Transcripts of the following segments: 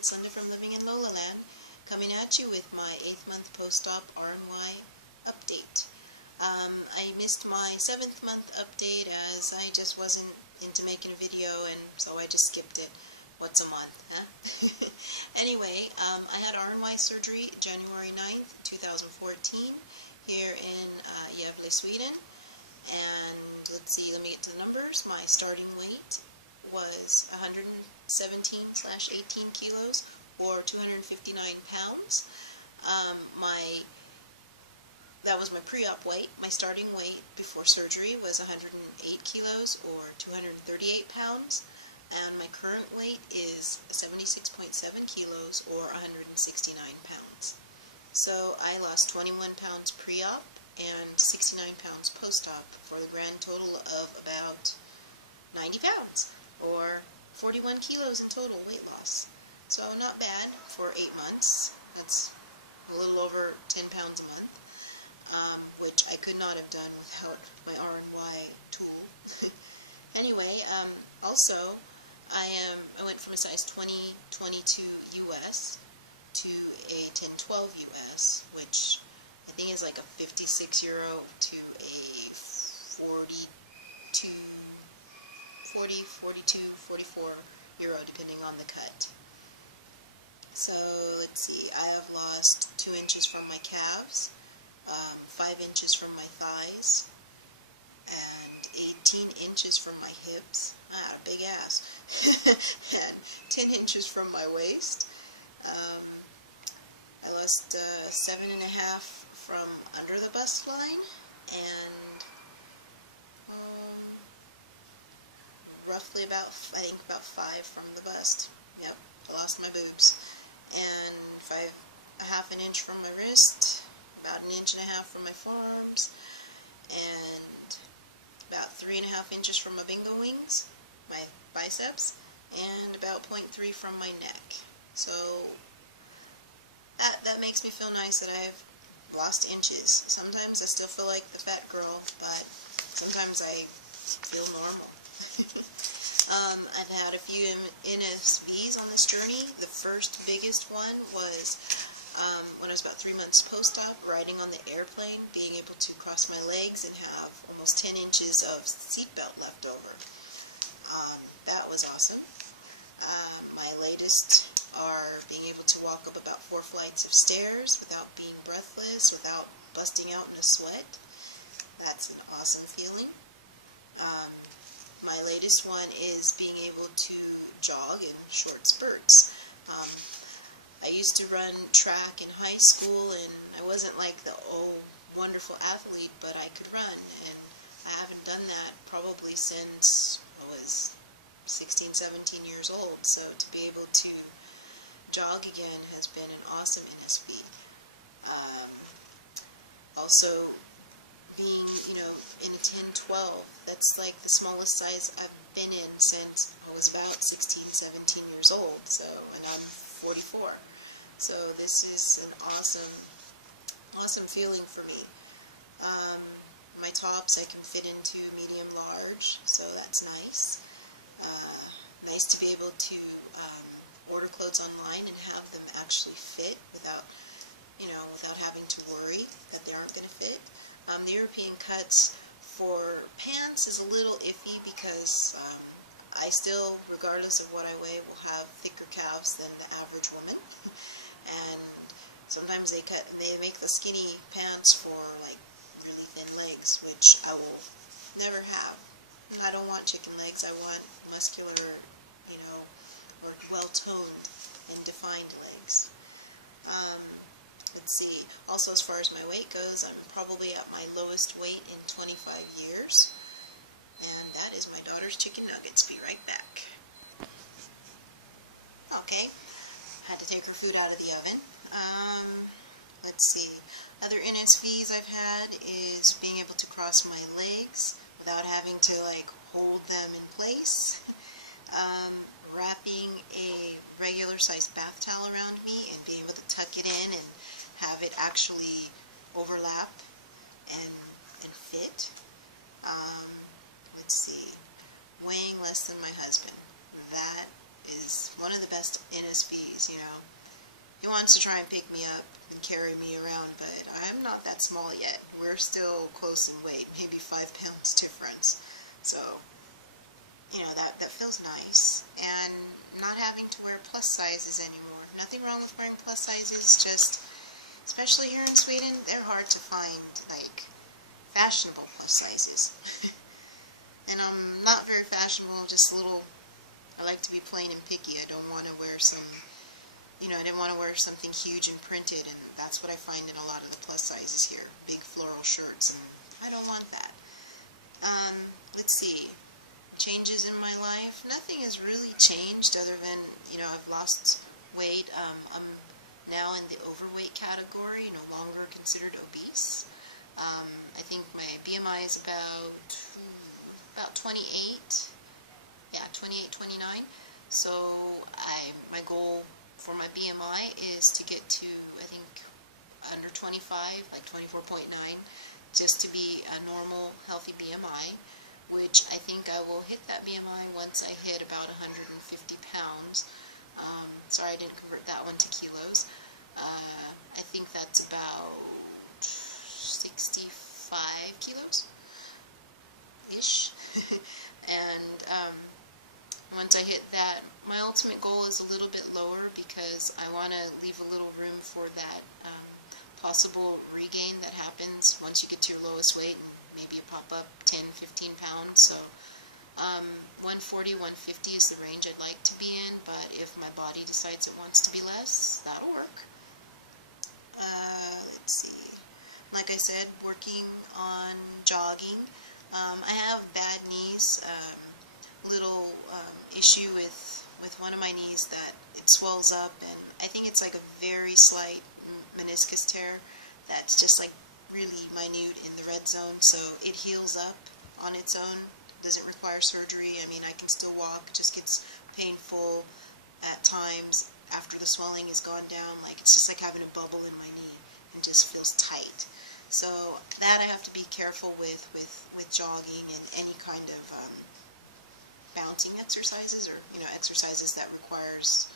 it's Linda from Living in Lola Land, coming at you with my 8th month post-op RNY update. I missed my 7th month update as I just wasn't into making a video, and so I just skipped it. What's a month, huh? Anyway, I had RNY surgery January 9th, 2014 here in Gävle, Sweden. And let's see, let me get to the numbers. My starting weight was 117/18 kilos, or 259 pounds. That was my pre-op weight. My starting weight before surgery was 108 kilos, or 238 pounds. And my current weight is 76.7 kilos, or 169 pounds. So I lost 21 pounds pre-op and 69 pounds post-op, for the grand total of about 90 pounds, or 41 kilos in total weight loss. So not bad for 8 months. That's a little over 10 pounds a month, which I could not have done without my RNY tool. Anyway, also, I went from a size 20-22 US to a 10-12 US, which I think is like a 56 euro to a 42, 44 euro, depending on the cut. So let's see, I have lost 2 inches from my calves, 5 inches from my thighs, and 18 inches from my hips. I had a big ass. And 10 inches from my waist. I lost 7.5 from under the bust line, and roughly about, I think about 5 from the bust. Yep, I lost my boobs. And 5.5 inch from my wrist, about 1.5 inches from my forearms, and about 3.5 inches from my bingo wings, my biceps, and about 0.3 from my neck. So that makes me feel nice that I've lost inches. Sometimes I still feel like the fat girl, but sometimes I feel normal. I've had a few NSVs on this journey. The first biggest one was when I was about 3 months post-op, riding on the airplane, being able to cross my legs and have almost 10 inches of seatbelt left over. That was awesome. My latest are being able to walk up about 4 flights of stairs without being breathless, without busting out in a sweat. That's an awesome feeling. My latest one is being able to jog in short spurts. I used to run track in high school, and I wasn't like the wonderful athlete, but I could run, and I haven't done that probably since I was 16, 17 years old. So to be able to jog again has been an awesome NSV. Also, being, in a 10-12, that's like the smallest size I've been in since I was about 16, 17 years old, so, and I'm 44. So this is an awesome feeling for me. My tops I can fit into medium large, so that's nice. Nice to be able to order clothes online and have them actually fit without having to worry that they aren't going to fit. The European cuts for pants is a little iffy because I still, regardless of what I weigh, will have thicker calves than the average woman. And sometimes they make the skinny pants for like really thin legs, which I will never have. And I don't want chicken legs. I want muscular, or well-toned and defined legs. Let's see. Also, as far as my weight goes, I'm probably at my lowest weight in 25 years. And that is my daughter's chicken nuggets. Be right back. Okay. Had to take her food out of the oven. Let's see. Other NSVs I've had is being able to cross my legs without having to hold them in place. Wrapping a regular sized bath towel around me and being able to tuck it in and have it actually overlap and fit. Let's see. Weighing less than my husband. That is one one of the best NSBs, you know. He wants to try and pick me up and carry me around, but I'm not that small yet. We're still close in weight, maybe 5 pounds difference. So, you know, that feels nice. And not having to wear plus sizes anymore. Nothing wrong with wearing plus sizes, just, especially here in Sweden, they're hard to find, like, fashionable plus sizes. And I'm not very fashionable, just a little, I like to be plain and picky. I don't want to wear some, you know, I didn't want to wear something huge and printed, and that's what I find in a lot of the plus sizes here. Big floral shirts, and I don't want that. Let's see. Changes in my life. Nothing has really changed other than, you know, I've lost weight. I'm now in the overweight category, no longer considered obese. I think my BMI is about 28. Yeah, 28, 29. So my goal for my BMI is to get to, I think, under 25, like 24.9, just to be a normal, healthy BMI, which I think I will hit that BMI once I hit about 150 pounds. Sorry, I didn't convert that one to kilos. I think that's about 65 kilos-ish. And once I hit that, my ultimate goal is a little bit lower because I want to leave a little room for that possible regain that happens once you get to your lowest weight, and maybe you pop up 10, 15 pounds. So 140, 150 is the range I'd like to be in, but if my body decides it wants to be less, that'll work. Let's see. Like I said, working on jogging. I have bad knees. Little issue with one of my knees that it swells up, and I think it's like a very slight meniscus tear that's just like really minute in the red zone, so it heals up on its own. Doesn't require surgery. I mean, I can still walk, just gets painful at times after the swelling is gone down. Like, it's just like having a bubble in my knee and just feels tight. So that I have to be careful with jogging and any kind of bouncing exercises, or, you know, exercises that requires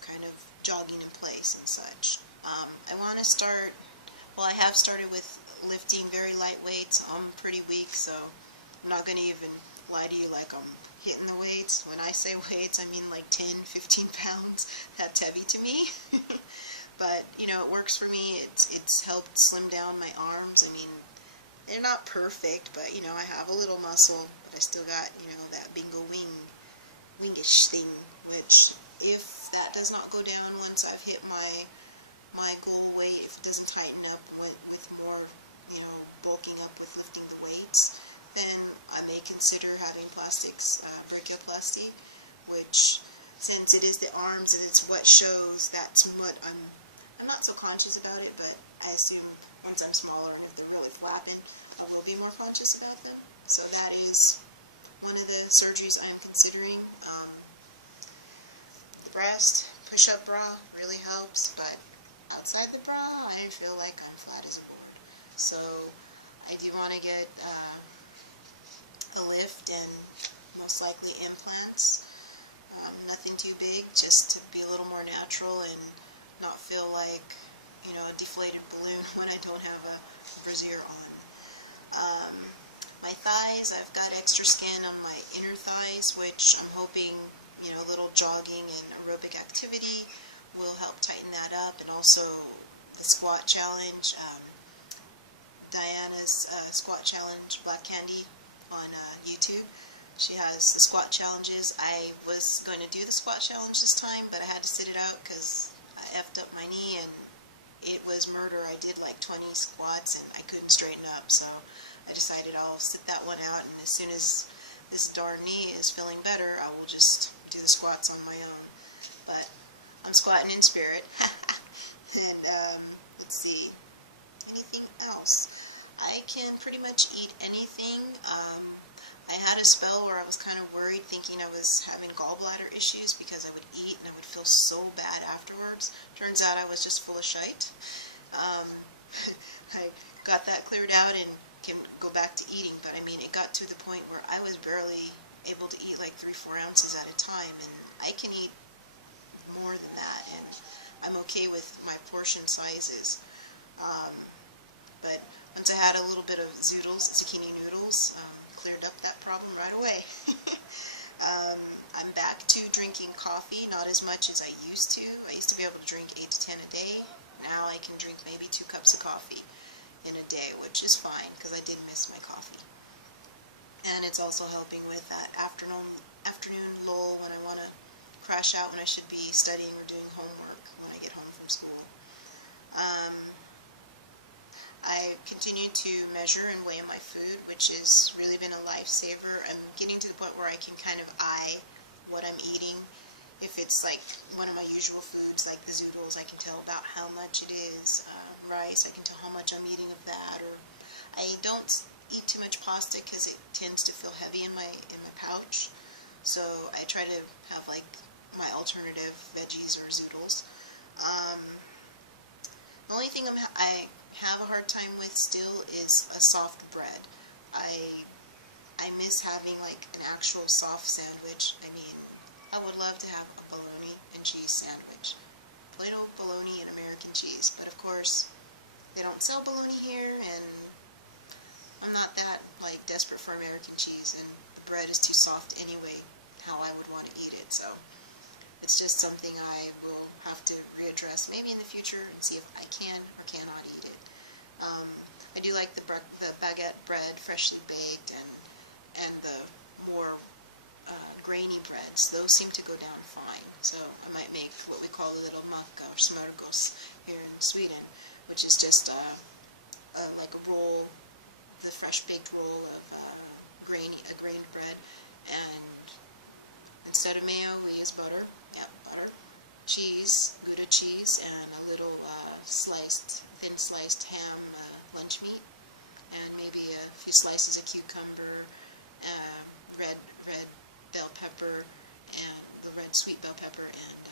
kind of jogging in place and such. I want to start, well, I have started with lifting very light weights. I'm pretty weak, so I'm not going to even lie to you like I'm hitting the weights. When I say weights, I mean like 10, 15 pounds. That's heavy to me. But, you know, it works for me. It's helped slim down my arms. I mean, they're not perfect, but, you know, I have a little muscle, but I still got, you know, that bingo wingish thing, which if that does not go down once I've hit my goal weight, if it doesn't tighten up with more, you know, bulking up with lifting the weights, then I may consider having plastics, brachioplasty, which, since it is the arms and it's what shows, that's what I'm not so conscious about it, but I assume once I'm smaller and if they're really flapping, I will be more conscious about them. So that is one of the surgeries I'm considering. The breast push-up bra really helps, but outside the bra, I feel like I'm flat as a board. So I do want to get a lift and most likely implants. Nothing too big, just to be a little more natural and not feel like, you know, a deflated balloon when I don't have a brassiere on. My thighs, I've got extra skin on my inner thighs, which I'm hoping, you know, a little jogging and aerobic activity will help tighten that up, and also the squat challenge. Diana's squat challenge, Black Candy, on YouTube. She has the squat challenges. I was going to do the squat challenge this time, but I had to sit it out because I effed up my knee and it was murder. I did like 20 squats and I couldn't straighten up, so I decided I'll sit that one out, and as soon as this darn knee is feeling better, I will just do the squats on my own. But I'm squatting in spirit. And let's see, anything else? I can pretty much eat anything. I had a spell where I was kind of worried, thinking I was having gallbladder issues because I would eat and I would feel so bad afterwards. Turns out I was just full of shite. I got that cleared out and can go back to eating, but I mean, it got to the point where I was barely able to eat like 3-4 ounces at a time, and I can eat okay with my portion sizes. But once I had a little bit of zoodles, zucchini noodles, cleared up that problem right away. I'm back to drinking coffee, not as much as I used to. I used to be able to drink 8 to 10 a day. Now I can drink maybe 2 cups of coffee in a day, which is fine because I did miss my coffee. And it's also helping with that afternoon lull when I want to crash out when I should be studying or doing homework when I get home from school. I continue to measure and weigh my food, which has really been a lifesaver. I'm getting to the point where I can kind of eye what I'm eating. If it's like one of my usual foods, like the zoodles, I can tell about how much it is. Rice, I can tell how much I'm eating of that. Or I don't eat too much pasta because it tends to feel heavy in my pouch. So I try to have like my alternative veggies or zoodles. The only thing I have a hard time with still is a soft bread. I miss having like an actual soft sandwich. I mean, I would love to have a bologna and cheese sandwich. Plain old bologna and American cheese. But of course, they don't sell bologna here, and I'm not that like desperate for American cheese, and the bread is too soft anyway, how I would want to eat it. So it's just something I will have to readdress maybe in the future and see if I can or cannot eat it. I do like the baguette bread, freshly baked, and the more grainy breads. Those seem to go down fine. So I might make what we call a little macka or smörgås here in Sweden, which is just like a roll, the fresh baked roll of grainy bread, and instead of mayo we use butter. Yeah, butter, cheese, Gouda cheese, and a little thin sliced ham lunch meat, and maybe a few slices of cucumber, red bell pepper, and the red sweet bell pepper, and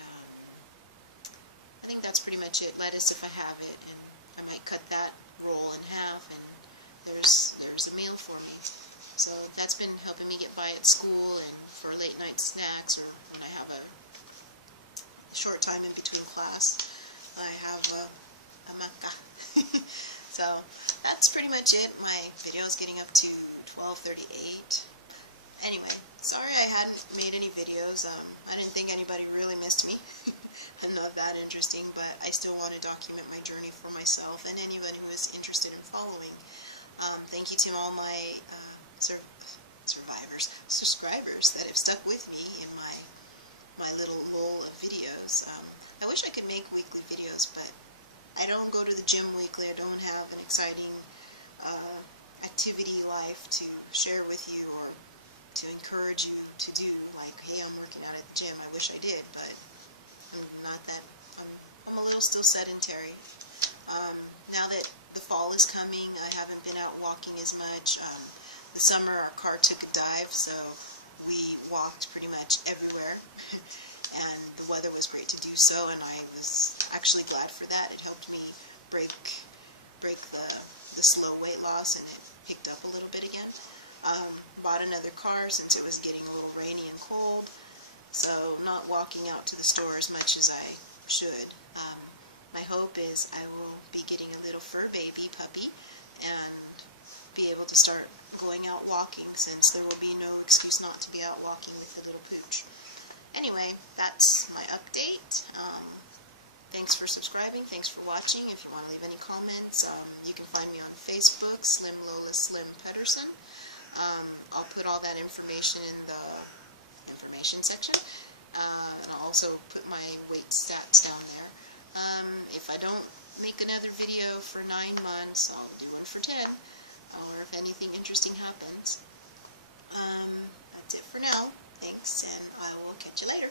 I think that's pretty much it. Lettuce if I have it, and I might cut that roll in half, and there's a meal for me. So that's been helping me get by at school and for late night snacks, or when I have a short time in between class. I have a macka. So that's pretty much it. My video is getting up to 12:38. Anyway, sorry I hadn't made any videos. I didn't think anybody really missed me. I'm not that interesting, but I still want to document my journey for myself and anybody who is interested in following. Thank you to all my subscribers that have stuck with me in my little lull of videos. I wish I could make weekly videos, but I don't go to the gym weekly. I don't have an exciting activity life to share with you or to encourage you to do. Like, hey, I'm working out at the gym. I wish I did, but I'm not that. I'm a little still sedentary. Now that the fall is coming, I haven't been out walking as much. The summer, our car took a dive, so we walked pretty much everywhere, and the weather was great to do so, and I was actually glad for that. It helped me break the slow weight loss, and it picked up a little bit again. Bought another car since it was getting a little rainy and cold, so not walking out to the store as much as I should. My hope is I will be getting a little fur baby puppy and be able to start going out walking, since there will be no excuse not to be out walking with the little pooch. Anyway, that's my update. Thanks for subscribing. Thanks for watching. If you want to leave any comments, you can find me on Facebook, Slim Lola Slim Pedersen. I'll put all that information in the information section, and I'll also put my weight stats down there. If I don't make another video for 9 months, I'll do one for 10, or if anything interesting happens. That's it for now. Thanks, and I will catch you later.